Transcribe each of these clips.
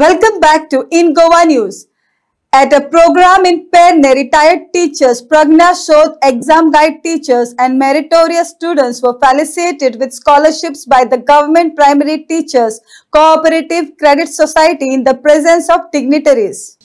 Welcome back to In Goa News. At a program in Perne, retired teachers Pragna showed exam guide teachers and meritorious students were felicitated with scholarships by the Government Primary Teachers Cooperative Credit Society in the presence of dignitaries.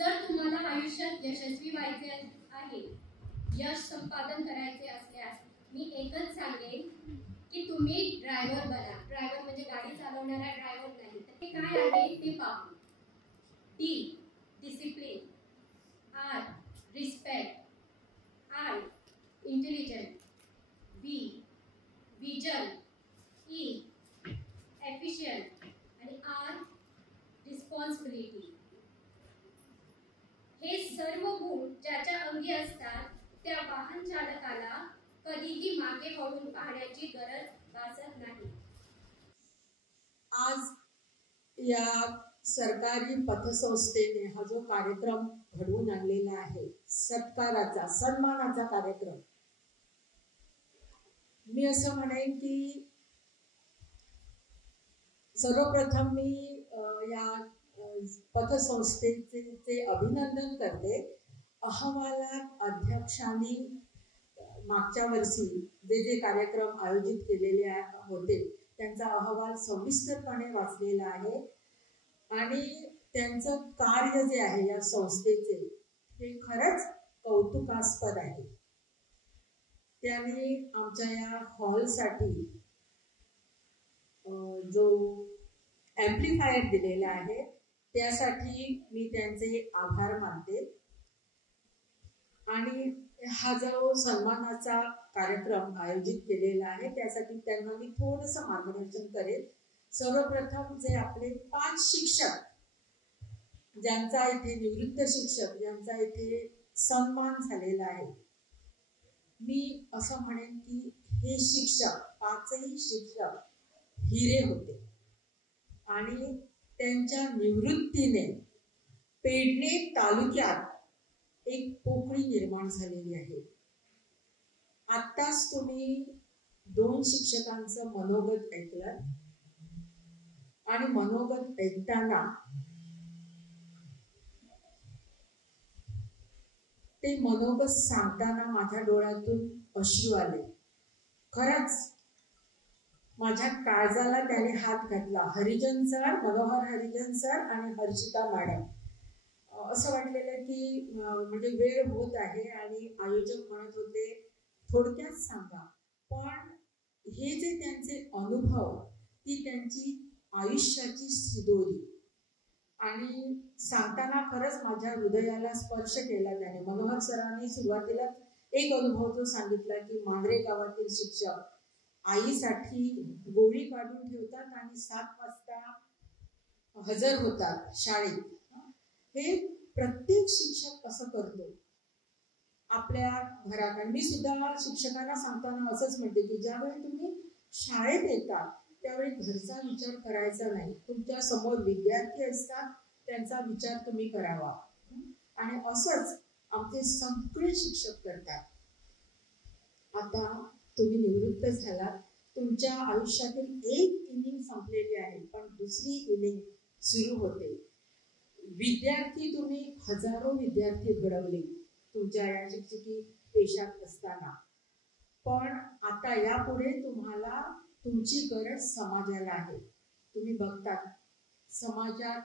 जर तुम्हाला आयुष्यात यशस्वी व्हायचे आहे, यश संपादन करायचे असल्यास मी एकच सांगेन की तुम्ही ड्रायव्हर बना. ड्रायव्हर म्हणजे गाडी चालवणारा ड्रायव्हर नाही. तर ते काय आहे ते पाहू. D discipline, R respect, I intelligent, B vision, E efficient आणि आर रिस्पॉन्सिबिलिटी. हे सर्व गुण ज्याच्या अंगी असतात त्या वाहन चालकाला कधीही मागे वळून पाहण्याची गरज भासत नाही. आज या सरकारी पतसंस्थेने हा जो कार्यक्रम घडवून आणलेला आहे, सत्काराचा सन्मानाचा कार्यक्रम, मी असं म्हणेन की सर्वप्रथम मी या पतसंस्थेचे अभिनंदन करते. अहवालात अध्यक्षांनी मागच्या वर्षी जे कार्यक्रम आयोजित केलेले होते त्यांचा अहवाल सविस्तरपणे वाचलेला आहे आणि त्यांचं कार्य जे आहे या संस्थेचे हे खरंच कौतुकास्पद आहे. त्यांनी आमच्या या हॉलसाठी जो ॲम्प्लिफायर दिलेला आहे त्यासाठी मी त्यांचे आभार मानते. आणि हा जो सन्मानाचा कार्यक्रम आयोजित केलेला आहे त्यासाठी त्यांना मी थोडंसं मार्गदर्शन करेन. सर्वप्रथम जे आपले 5 शिक्षक ज्यांचा इथे निवृत्त शिक्षक ज्यांचा इथे सन्मान झालेला आहे, मी असं म्हणेन की हे शिक्षक 5ही शिक्षक हिरे होते आणि त्यांच्या निवृत्तीने पेडणे तालुक्यात एक पोकळी निर्माण झालेली आहे. आत्ताच तुम्ही 2 शिक्षकांचं मनोगत ऐकलं आणि मनोगत ऐकताना ते मनोगत सांगताना माझ्या डोळ्यातून अश्रू आले. खरंच माझ्या काळजाला त्याने हात घातला. हरिजन सर, मनोहर हरिजन सर आणि हर्षिता मॅडम. असं वाटलेलं की म्हणजे वेळ होत आहे आणि आयोजक म्हणत होते थोडक्यात सांगा, पण हे जे त्यांचे अनुभव, ती त्यांची आयुष्याची सिदोरी, आणि सांगताना खरंच माझ्या हृदयाला स्पर्श केला त्याने. मनोहर सरांनी सुरुवातीला एक अनुभव जो सांगितला की मांढरे गावातील शिक्षक आईसाठी गोळी काढून ठेवतात आणि 7 वाजता हजर होतात शाळेत. हे प्रत्येक शिक्षक असं करतो आपल्या घरात. आणि मी सुद्धा शिक्षकांना सांगताना असंच म्हणते की ज्यावेळी तुम्ही शाळेत येता त्यावेळी घरचा विचार करायचा नाही. तुमच्या समोर विद्यार्थी असतात, त्यांचा विचार तुम्ही करावा. आणि असंच आमचे सगळे शिक्षक करतात. आता तुम्ही निवृत्त झालात, तुमच्या आयुष्यातील एक इनिंग संपलेली आहे, पण दुसरी इनिंग सुरू होते. विद्यार्थी तुम्ही हजारो विद्यार्थी घडवले तुमच्या या शिक्षकी पेशात असताना, पण आता यापुढे तुम्हाला तुमची गरज समाजाला आहे. तुम्ही बघतात समाजात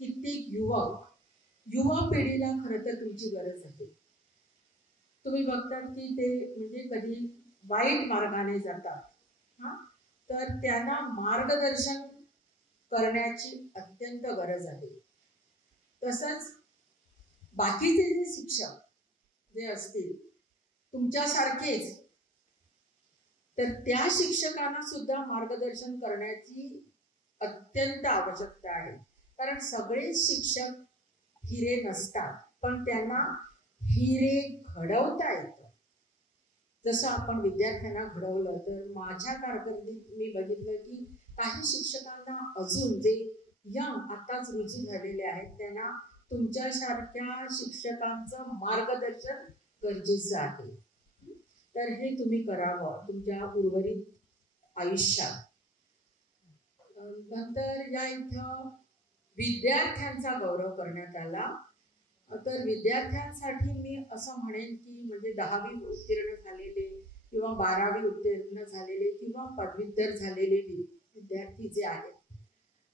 कित्येक युवा पिढीला खरं तर तुमची गरज आहे. तुम्ही बघतात की ते म्हणजे कधी वाईट मार्गाने जातात, तर त्यांना मार्गदर्शन करण्याची अत्यंत गरज आहे. तसंच बाकीचे जे शिक्षक जे असतील तुमच्यासारखेच, तर त्या शिक्षकांना सुद्धा मार्गदर्शन करण्याची अत्यंत आवश्यकता आहे. कारण सगळे शिक्षक हिरे नसतात, पण त्यांना हिरे घडवता येतं. जसं आपण विद्यार्थ्यांना घडवलं, तर माझ्या कारकिर्दीत मी बघितलं की काही शिक्षकांना अजून जे यंग आताच रुजू झालेले आहेत त्यांना तुमच्यासारख्या शिक्षकांचं मार्गदर्शन गरजेचं आहे. तर हे तुम्ही करावं तुमच्या उर्वरित आयुष्यात. नंतर या इथं विद्यार्थ्यांचा गौरव करण्यात आला. तर विद्यार्थ्यांसाठी मी असं म्हणेन की म्हणजे 10वी उत्तीर्ण झालेले किंवा 12वी उत्तीर्ण झालेले किंवा पदवीधर झालेले विद्यार्थी जे आहेत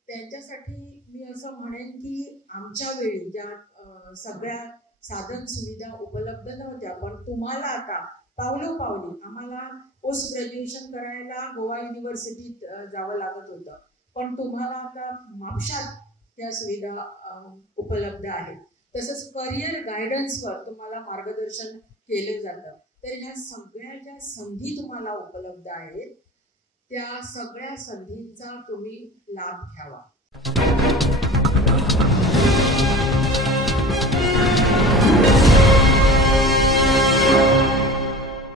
त्यांच्यासाठी मी असं म्हणेन की आमच्या वेळी ज्या सगळ्या साधन सुविधा उपलब्ध नव्हत्या, पण तुम्हाला आता पावलोपावली आम्हाला पोस्ट ग्रॅज्युएशन करायला गोवा युनिव्हर्सिटीत जावं लागत होतं, पण तुम्हाला आता म्हापशात त्या सुविधा उपलब्ध आहेत. तसंच करिअर गायडन्सवर तुम्हाला मार्गदर्शन केलं जातं. तर ह्या सगळ्या ज्या संधी तुम्हाला उपलब्ध आहेत त्या सगळ्या संधींचा तुम्ही लाभ घ्यावा.